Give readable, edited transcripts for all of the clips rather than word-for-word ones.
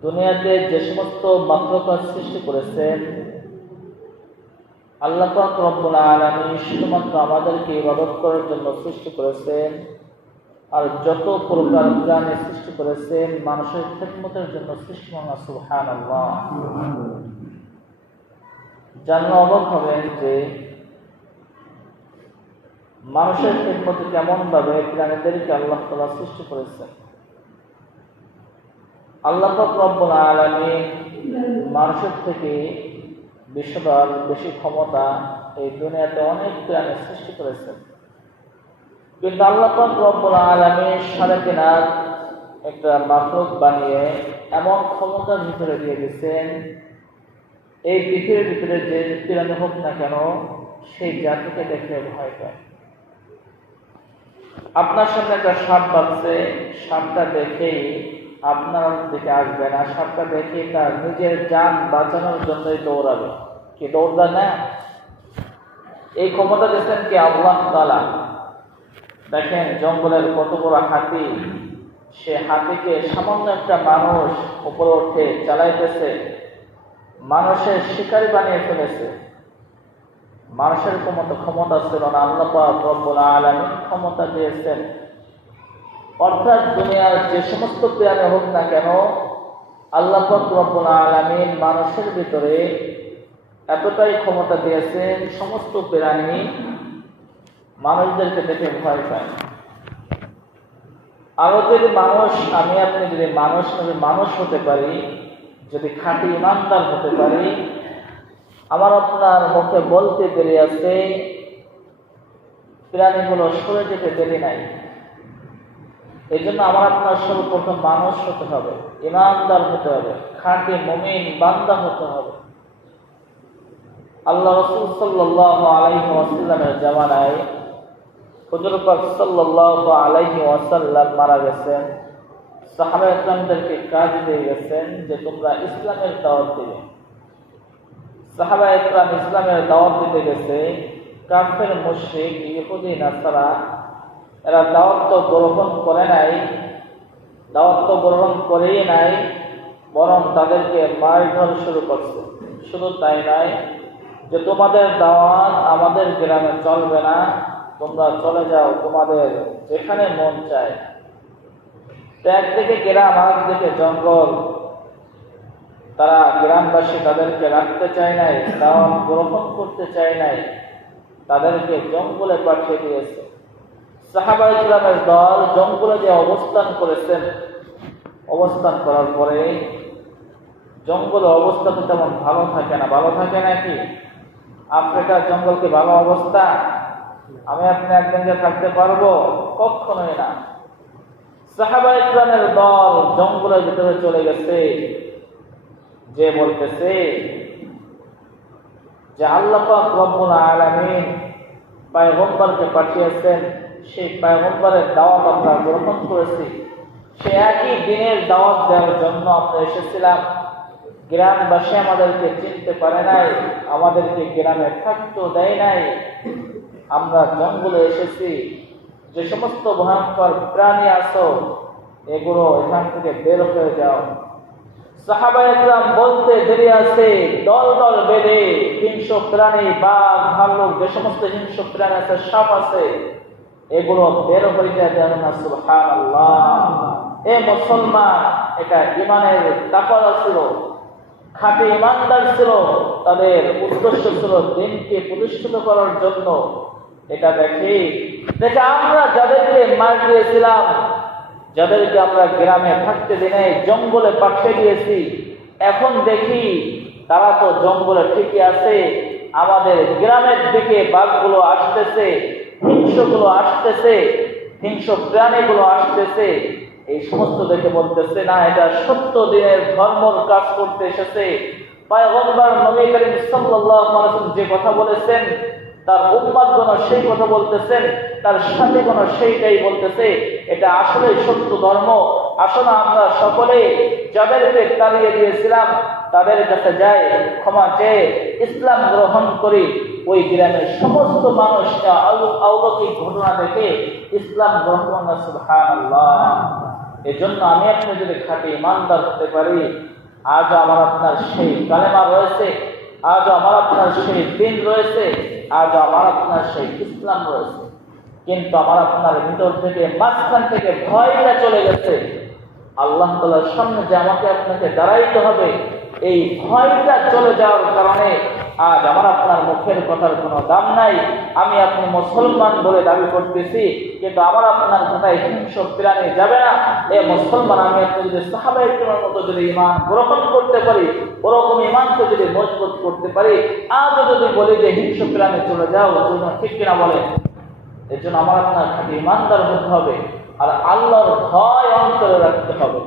দুনিয়াতে যে সমস্ত মাখলুকাত সৃষ্টি করেছেন আল্লাহ পাক রব্বুল আলামিন শুধুমাত্র আমাদেরকে ইবাদত করার জন্য সৃষ্টি করেছেন। আর যত প্রকার প্রাণী সৃষ্টি করেছেন মানুষের খিদমতের জন্য সৃষ্টি করা। সুবহানাল্লাহ। জানলে অবাক হবেন যে মানুষের খিদমতে কেমন ভাবে প্রাণীদেরকে আল্লাহ তাআলা সৃষ্টি করেছেন। আল্লাহ পাক রব্বুল আলামিন মানুষের থেকে বিশ্ববার বেশি ক্ষমতা এই দুনিয়াতে অনেক প্রাণী সৃষ্টি করেছেন, কিন্তু আল্লাহ পাক রব্বুল আলামিন সাড়ে তিন একটা মাখলুক বানিয়ে এমন ক্ষমতার ভিতরে দিয়ে দিয়েছেন, এই পৃথিবীর ভিতরে যে প্রাণী হোক না কেন সেই জাতিকে দেখে ভয় পায়। আপনার সামনে একটা সাপ বাঁচছে, সাপটা দেখেই আপনার দিকে আসবে না, সাপটা দেখে তার নিজের জান বাঁচানোর জন্যই দৌড়াবে। কি দৌড়া না? এই ক্ষমতা দিয়েছেন কি আল্লাহ তাআলা। দেখেন জঙ্গলের কত বড় হাতি, সে হাতিকে সামান্য একটা মানুষ উপরে উঠে চালাইতেছে, মানুষের শিকারী বানিয়ে ফেলেছে। মানুষের ক্ষমতা ছিল না, আল্লাহ পাক রব্বুল আলামিন ক্ষমতা দিয়েছেন। অর্থাৎ দুনিয়ার যে সমস্ত প্রাণী হোক না কেন আল্লাহ পাক রব্বুল আলামিন মানুষের ভিতরে এতটাই ক্ষমতা দিয়েছেন, সমস্ত প্রাণী মানুষদেরকে দেখে ভয় পায়। আরো যদি মানুষ, আমি আপনি যদি মানুষ হতে পারি, যদি খাঁটি ইমানদার হতে পারি, আমার আপনার মুখে বলতে দেরি আছে, প্রাণীগুলো সরে যেতে দেরি নাই। এই জন্য আমার আপনার সর্বপ্রথম মানুষ হতে হবে, ইমানদার হতে হবে, খাঁটি মুমিন বান্দা হতে হবে। আল্লাহ রাসূল সাল্লাল্লাহু আলাইহি ওয়াসাল্লামের জামানায় হুজুর পাক সাল্লাল্লাহু আলাইহি ওয়াসাল্লাম মারা গেছেন। সাহাবায়ে কেরামদেরকে কাজ দিয়ে গেছেন যে তোমরা ইসলামের দাওয়াত দিবে। সাহাবায়ে কেরাম ইসলামের দাওয়াত দিতে গেছে, কাফের মুশরিক ইহুদি নাসারা এরা দাওয়াত তো গ্রহণ করে নাই, বরং তাদেরকে মারধর শুরু করছে। শুধু তাই নয় যে তোমাদের দাওয়াত আমাদের গ্রামে চলবে না, তোমরা চলে যাও তোমাদের যেখানে মন চায়। একদিকে গ্রাম, আরেকদিকে জঙ্গল। তারা গ্রামবাসী তাদেরকে রাখতে চায় নাই, দাওয়াত গ্রহণ করতে চায় নাই, তাদেরকে জঙ্গলে পাঠিয়ে দিয়েছে। সাহাবায়ে কেরামের দল জঙ্গলে যে অবস্থান করেছেন, অবস্থান করার পরে জঙ্গলে অবস্থা তো তেমন ভালো থাকে না। ভালো থাকে নাকি? আফ্রিকার জঙ্গল কি ভালো অবস্থা? আমি আপনি একদিন যে থাকতে পারবো? কখনোই না। সাহাবায়ে কেরামের দল জঙ্গলের ভিতরে চলে গেছে, যে বলতেছে যে আল্লাহ পাক রব্বুল আলামিন পয়গম্বরকে পাঠিয়েছেন, সেই পয়গম্বরের দাওয়াত আমরা গ্রহণ করেছি, সে একই দিনের দাওয়াত দেওয়ার জন্য আমরা এসেছিলাম। গ্রামবাসী আমাদেরকে চিনতে পারে নাই, আমাদেরকে গ্রামে থাকতেও দেয় নাই। আমরা জঙ্গলে এসেছি, যে সমস্ত ভয়ঙ্কর প্রাণী আছো এগুলো এখান থেকে বের হয়ে যাও। সাহাবায়ে কেরাম বলতে দেরি আছে, দল দল বেঁধে হিংস্র প্রাণী, বাঘ, ভাল্লুক, যে সমস্ত হিংস্র প্রাণী আছে, সাপ আছে, এগুলো বের হয়ে যায় যেন না। সুবহানাল্লাহ। এ মুসলমান, এটা ইমানের তাকওয়া ছিল, খাঁটি ইমানদার ছিল, তাদের উদ্দেশ্য ছিল দিনকে প্রতিষ্ঠিত করার জন্য। এটা দেখে আমরা যাদেরকে মার দিয়েছিলাম, যাদেরকে আমরা গ্রামে থাকতে দিনে জঙ্গলে পাঠিয়ে দিয়েছি, এখন দেখি তারা তো জঙ্গলে ঠিকই আছে, আমাদের গ্রামের দিকে বাঘগুলো আসতেছে, হিংস্রগুলো আসতেছে, হিংস্র প্রাণীগুলো আসতেছে। এই সমস্ত দেখে বলতেছে না, এটা সত্য দিনের ধর্মর কাজ করতে এসেছে। পয়গম্বর নবী করিম সাল্লাল্লাহু আলাইহি ওয়াসাল্লাম যে কথা বলেছেন, তার উম্মতগণ সেই কথা বলতেছেন, তার সাথীগণ সেইটাই বলতেছে। এটা আসলে সত্য ধর্ম। আসলে আমরা সকলে যাদেরকে তাড়িয়ে দিয়েছিলাম তাদের কাছে যাই, ক্ষমা চেয়ে ইসলাম গ্রহণ করি। ওই গ্রামের সমস্ত মানুষ অলৌকিক ঘটনা দেখে ইসলাম গ্রহণ করে। সুবহানাল্লাহ। এজন্য আমি আপনি যদি খাঁটি ইমানদার হতে পারি, আজও আমার আপনার সেই কালেমা রয়েছে, আজও আমার আপনার সেই দিন রয়েছে, আজও আমার আপনার সেই ইসলাম রয়েছে, কিন্তু আমার আপনার ভিতর থেকে মাঝখান থেকে ভয়টা চলে গেছে। আল্লাহ তাআলার সামনে যে আমাকে আপনাকে দাঁড়াইতে হবে, এই ভয়টা চলে যাওয়ার কারণে আজ আমার আপনার মুখের কথার কোনো দাম নাই। আমি আপনি মুসলমান বলে দাবি করতেছি, কিন্তু আমার আপনার কথায় হিংস প্রাণী যাবে না। এই মুসলমান আমি আপনি যদি সাহাবায়ে কেরামের মতো যদি ঈমান গ্রহণ করতে পারি, ওরকম ঈমানকে যদি মজবুত করতে পারি, আজও যদি বলি যে হিংস প্রাণী চলে যাও, ঠিক কিনা বলেন? এর জন্য আমার আপনার খাঁটি ঈমানদার হতে হবে, আর আল্লাহর ভয় অন্তরে রাখতে হবে।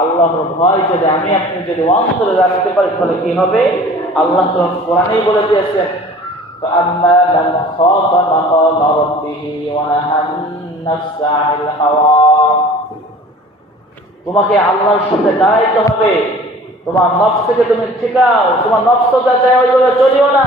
আল্লাহর ভয় যদি আমি আপনি যদি অন্তরে রাখতে পারি, তাহলে কি হবে? আল্লাহ তো কোরআনেই বলে দিয়েছেন, فَأَمَّا مَنْ خَافَ مَقَامَ رَبِّهِ وَنَهَى النَّفْسَ عَنِ الْهَوَىٰ। তোমাকে আল্লাহর সাথে দাঁড়াইতে হবে, তোমার নফসকে তুমি ঠিকাও, তোমার নফস যা চায় ওইভাবে চলিও না।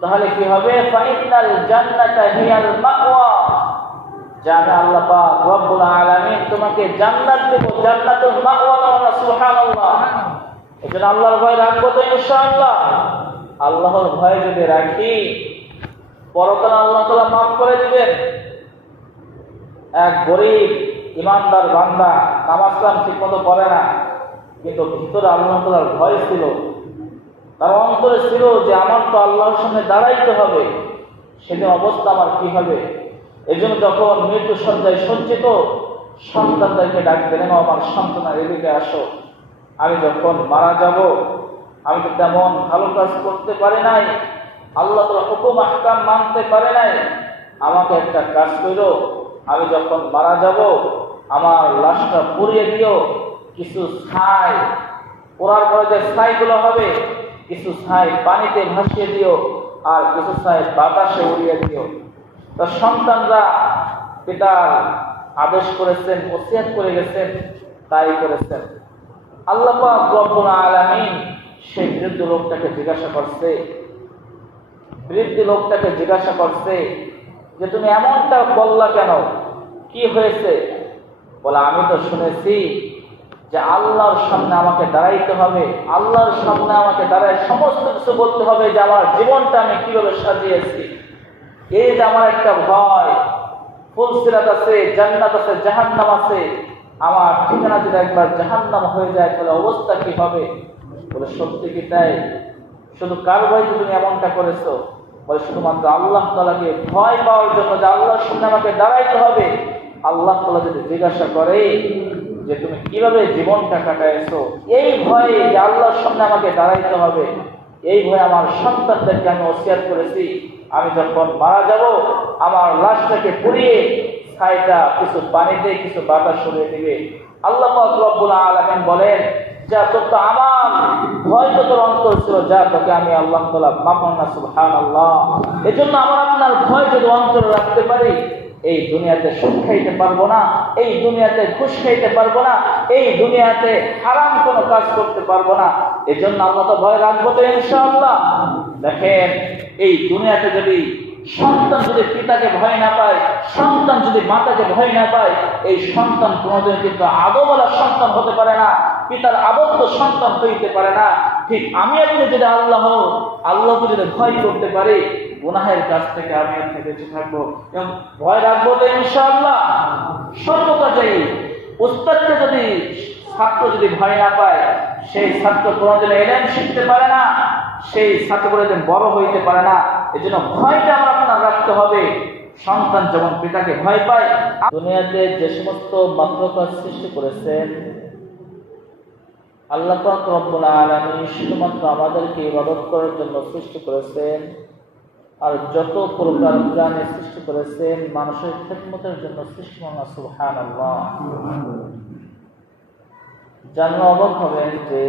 তাহলে কি হবে? ফাইনাল জান্নাতা হিয়াল মাওয়া, জানে আল্লাহ পাক রব্বুল আলামিন তোমাকে জান্নাত দেব, জান্নাতুল মাওয়া। সুবহানাল্লাহ। এজন্য আল্লাহর ভয় রাখবো তো ইনশাআল্লাহ। আল্লাহর ভয় যদি রাখি, পরকালে আল্লাহ তাআলা মাফ করে দিবেন। এক গরীব ইমানদার বান্দা নামাজ কালাম ঠিকমতো পড়ে না, কিন্তু ভিতরে আল্লাহ তাআলার ভয় ছিল, তার অন্তরে ছিল যে আমার তো আল্লাহর সামনে দাঁড়াইতে হবে, সেদিন অবস্থা আমার কি হবে। এই জন্য যখন মৃত্যু সজ্জায় সজ্জিত, সন্তানদেরকে ডাক দিলেন, আমার সন্তান এদিকে আসো, আমি যখন মারা যাব, আমি তো তেমন ভালো কাজ করতে পারি নাই, আল্লাহ তাআলার হুকুম আহকাম মানতে পারি নাই, আমাকে একটা কাজ করো, আমি যখন মারা যাব আমার লাশটা পুড়িয়ে দিও, কিছু ছাই, পোড়ার পরে যে ছাইগুলো হবে, কিছু ছাই পানিতে ভাসিয়ে দিও, আর কিছু ছাই বাতাসে উড়িয়ে দিও। তো সন্তানরা পিতার আদেশ করেছেন, ওসিয়ত করে গেছেন, তাই করেছেন। আল্লাহ পাক রব্বুল আলামিন সেই বৃদ্ধ লোকটাকে জিজ্ঞাসা করছে যে তুমি এমনটা বললা কেন, কি হয়েছে? বলে আমি তো শুনেছি যে আল্লাহর সামনে আমাকে দাঁড়াইতে হবে, আল্লাহর সামনে আমাকে দাঁড়ায় সমস্ত কিছু বলতে হবে যে আমার জীবনটা আমি কিভাবে সাজিয়েছি। এই যে আমার একটা ভয়, ফুলসিরাত আছে, জান্নাত আছে, জাহান্নাম আছে, আমার ঠিকানা যদি একবার জাহান্নাম হয়ে যায় তাহলে অবস্থা কি হবে? বলে সত্যি কি তাই? শুধু কার ভয় তুমি এমনটা করেছো? বলে শুধুমাত্র আল্লাহ তাআলাকে ভয় পাওয়ার জন্য, যে আল্লাহর সামনে আমাকে দাঁড়াইতে হবে। আল্লাহ তাআলা যদি জিজ্ঞাসা করে যে তুমি কিভাবে জীবনটা কাটাইছো, এই ভয়ে যে আল্লাহর সামনে আমাকে দাঁড়াইতে হবে, এই ভয়ে আমার সন্তানদেরকে আমি ওসিয়ত করেছি, আমি যখন মারা যাব আমার লাশটাকে পুড়িয়ে ছাইটা কিছু পানিতে কিছু বাতাস সরিয়ে দিবে। আল্লাহ পাক রব্বুল আলামিন বলেন, যা তোর তো আমার ভয় তো তোর অন্তর ছিল, যা তোকে আমি আল্লাহ তাআলা মাফ করলাম। সুবহানাল্লাহ। এজন্য আমার আপনার ভয় যদি অন্তরে রাখতে পারি, এই দুনিয়াতে সুদ খাইতে পারবো না, এই দুনিয়াতে ঘুষ খাইতে পারবো না, এই দুনিয়াতে হারাম কোনো কাজ করতে পারবো না। এজন্য আল্লাহ তো ভয় রাখবো তো ইনশাআল্লাহ। দেখেন, এই দুনিয়াতে যদি সন্তান যদি পিতাকে ভয় না পায়, সন্তান যদি মাতাকে ভয় না পায়, এই সন্তান কোনোদিন কিন্তু আদবওয়ালা সন্তান হতে পারে না, পিতার আবদ্ধ সন্তান হইতে পারে না। ঠিক আমি আপনি যদি আল্লাহকে যদি ভয় করতে পারি, গুনাহের কাছ থেকে আমি আপনি বেঁচে থাকবো এবং ভয় রাখবো তো ইনশাআল্লাহ। সর্বকাজেই উস্তাদকে যদি ছাত্র যদি ভয় না পায়, সেই ছাত্র কোনোদিন ইলম শিখতে পারে না, সেই ছাত্র কোনোদিন বড় হইতে পারে না। এই জন্য ভয়টা আমার আপনার রাখতে হবে। সন্তান যেমন পিতাকে ভয় পায়, দুনিয়াতে যে সমস্ত মাখলুকাত সৃষ্টি করেছেন আল্লাহ পাক রব্বুল আলামিন শুধুমাত্র আমাদেরকে ইবাদত করার জন্য সৃষ্টি করেছেন, আর যত প্রকার প্রাণী সৃষ্টি করেছেন মানুষের খিদমতের জন্য সৃষ্টি। সুবহানাল্লাহ। জানলে অবাক হবেন যে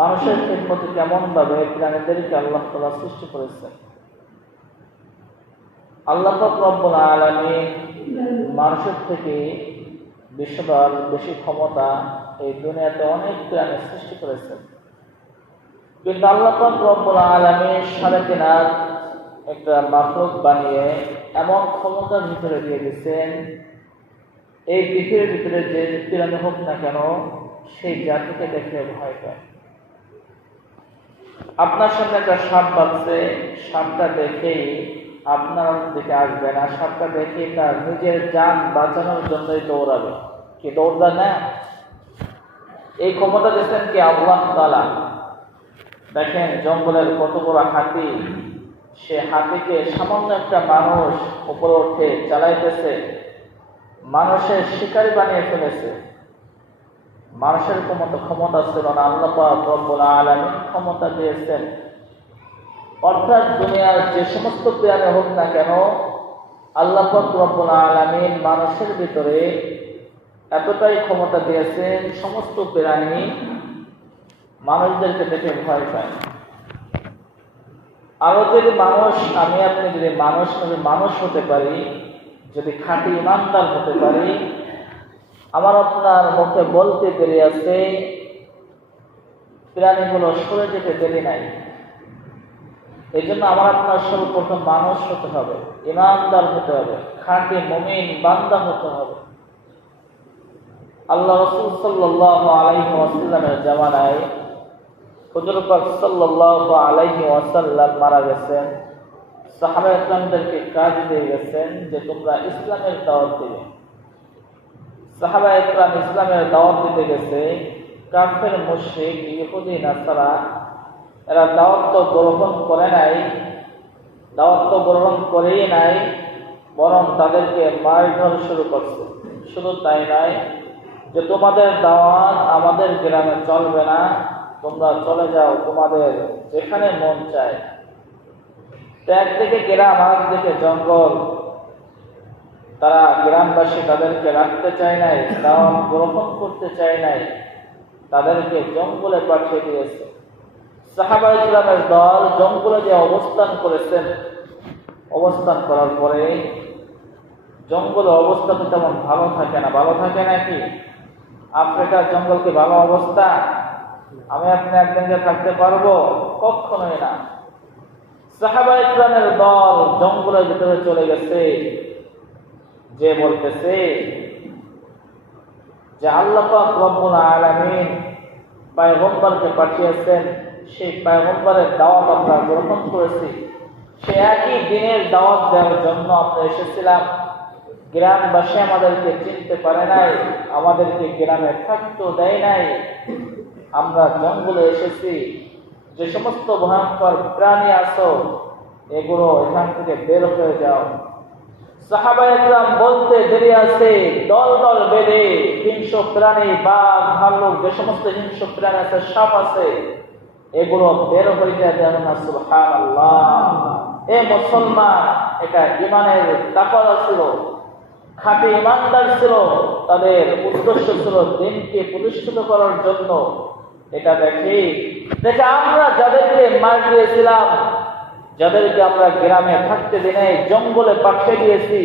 মানুষের খিদমতে কেমন ভাবে প্রাণীদেরকে আল্লাহ তাআলা সৃষ্টি করেছেন। আল্লাহ পাক রব্বুল আলামিন মানুষের থেকে বিশ্ববার বেশি ক্ষমতা এই দুনিয়াতে অনেক প্রাণী সৃষ্টি করেছেন, কিন্তু আল্লাহ পাক রব্বুল আলামিন সাড়ে তিন হাত একটা মাখলুক বানিয়ে এমন ক্ষমতার ভিতরে দিয়ে দিয়েছেন এই পৃথিবীর ভিতরে যে প্রাণী হোক না কেন সেই জাতিকে দেখে ভয় পায়। আপনার সামনে একটা সাপ বাঁচছে, সাপটা দেখেই আপনার দিকে আসবে না, সাপটা দেখেই তার নিজের জান বাঁচানোর জন্যই দৌড়াবে। কি দৌড়া না? এই ক্ষমতা দিচ্ছেন কি আল্লাহ তাআলা। দেখেন জঙ্গলের কত বড় হাতি, সে হাতিকে সামান্য একটা মানুষ উপরে উঠে চালাইতেছে, মানুষের শিকারী বানিয়ে ফেলেছে। মানুষের ক্ষমতা ছিল না, আল্লাহ পাক রব্বুল আলামিন ক্ষমতা দিয়েছেন। অর্থাৎ দুনিয়ার যে সমস্ত প্রাণী হোক না কেন আল্লাহ পাক রব্বুল আলামিন মানুষের ভিতরে এতটাই ক্ষমতা দিয়েছেন, সমস্ত প্রাণী মানুষদেরকে দেখে ভয় পায়। আরো যদি মানুষ, আমি আপনি যদি মানুষ হতে পারি, যদি খাঁটি ইমানদার হতে পারি, আমার আপনার মুখে বলতে দেরি আছে, প্রাণীগুলো সরে যেতে দেরি নাই। এই জন্য আমার আপনার সর্বপ্রথম মানুষ হতে হবে, ইমানদার হতে হবে, খাঁটি মুমিন বান্দা হতে হবে। আল্লাহ রাসূল সাল্লাল্লাহু আলাইহি ওয়াসাল্লামের জামানায় হুজুর পাক সাল্লাল্লাহু আলাইহি ওয়াসাল্লাম মারা গেছেন। সাহাবায়ে কেরামদেরকে কাজ দিয়ে গেছেন যে তোমরা ইসলামের দাওয়াত দিবে। সাহাবায়ে কেরাম ইসলামের দাওয়াত দিতে গেছে, কাফের মুশরিক ইহুদি নাসারা এরা দাওয়াত তো গ্রহণ করে নাই, দাওয়াত তো গ্রহণ করেই নাই, বরং তাদেরকে মারধর শুরু করছে। শুধু তাই নয় যে তোমাদের দাওয়াত আমাদের গ্রামে চলবে না, তোমরা চলে যাও তোমাদের যেখানে মন চায়। তো একদিকে গ্রাম, আরেকদিকে জঙ্গল। তারা গ্রামবাসী তাদেরকে রাখতে চায় নাই, দাওয়াত গ্রহণ করতে চায় নাই, তাদেরকে জঙ্গলে পাঠিয়ে দিয়েছে। সাহাবায়ে কেরামের দল জঙ্গলে যে অবস্থান করেছেন, অবস্থান করার পরে জঙ্গলে অবস্থা তো তেমন ভালো থাকে না। ভালো থাকে নাকি? আফ্রিকার জঙ্গল কি ভালো অবস্থা? আমি আপনি একদিন যে থাকতে পারবো? কখনোই না। সাহাবায়ে কেরামের দল জঙ্গলের ভিতরে চলে গেছে, যে বলতেছে যে আল্লাহ পাক রব্বুল আলামিন পয়গম্বরকে পাঠিয়েছেন, সেই পয়গম্বরের দাওয়াত আমরা গ্রহণ করেছি, সে একই দিনের দাওয়াত দেওয়ার জন্য আমরা এসেছিলাম। গ্রামবাসী আমাদেরকে চিনতে পারে নাই, আমাদেরকে গ্রামে থাকতেও দেয় নাই, আমরা জঙ্গলে এসেছি। যে সমস্ত ভয়ঙ্কর প্রাণী আছো এগুলো এখান থেকে বের হয়ে যাও। সাহাবায়ে কেরাম বলতে দেরি আছে, দল দল বেঁধে হিংস্র প্রাণী, বাঘ, ভাল্লুক, যে সমস্ত হিংস্র প্রাণী আছে, সাপ আছে, এগুলো বের হয়ে যায়। যেমন সুবহানাল্লাহ। এ মুসলমান, এটা ইমানের তাকওয়া ছিল, খাঁটি ইমানদার ছিল, তাদের উদ্দেশ্য ছিল দিনকে প্রতিষ্ঠিত করার জন্য। এটা দেখে আমরা যাদেরকে মার দিয়েছিলাম, যাদেরকে আমরা গ্রামে থাকতে দিনে জঙ্গলে পাঠিয়ে দিয়েছি,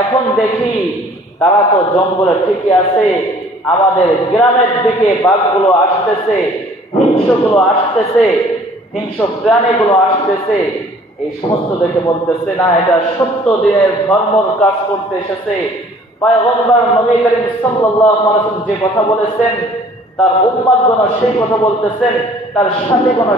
এখন দেখি তারা তো জঙ্গলে ঠিকই আছে, আমাদের গ্রামের দিকে বাঘগুলো আসতেছে, হিংস্রগুলো আসতেছে, হিংস্র প্রাণীগুলো আসতেছে। এই সমস্ত দেখে বলতেছে না, এটা সত্য দিনের ধর্মর কাজ করতে এসেছে। পয়গম্বর নবী করিম সাল্লাল্লাহু আলাইহি ওয়াসাল্লাম যে কথা বলেছেন, তার উম্মতগণ সেই কথা বলতেছেন, তার সাথে কোনো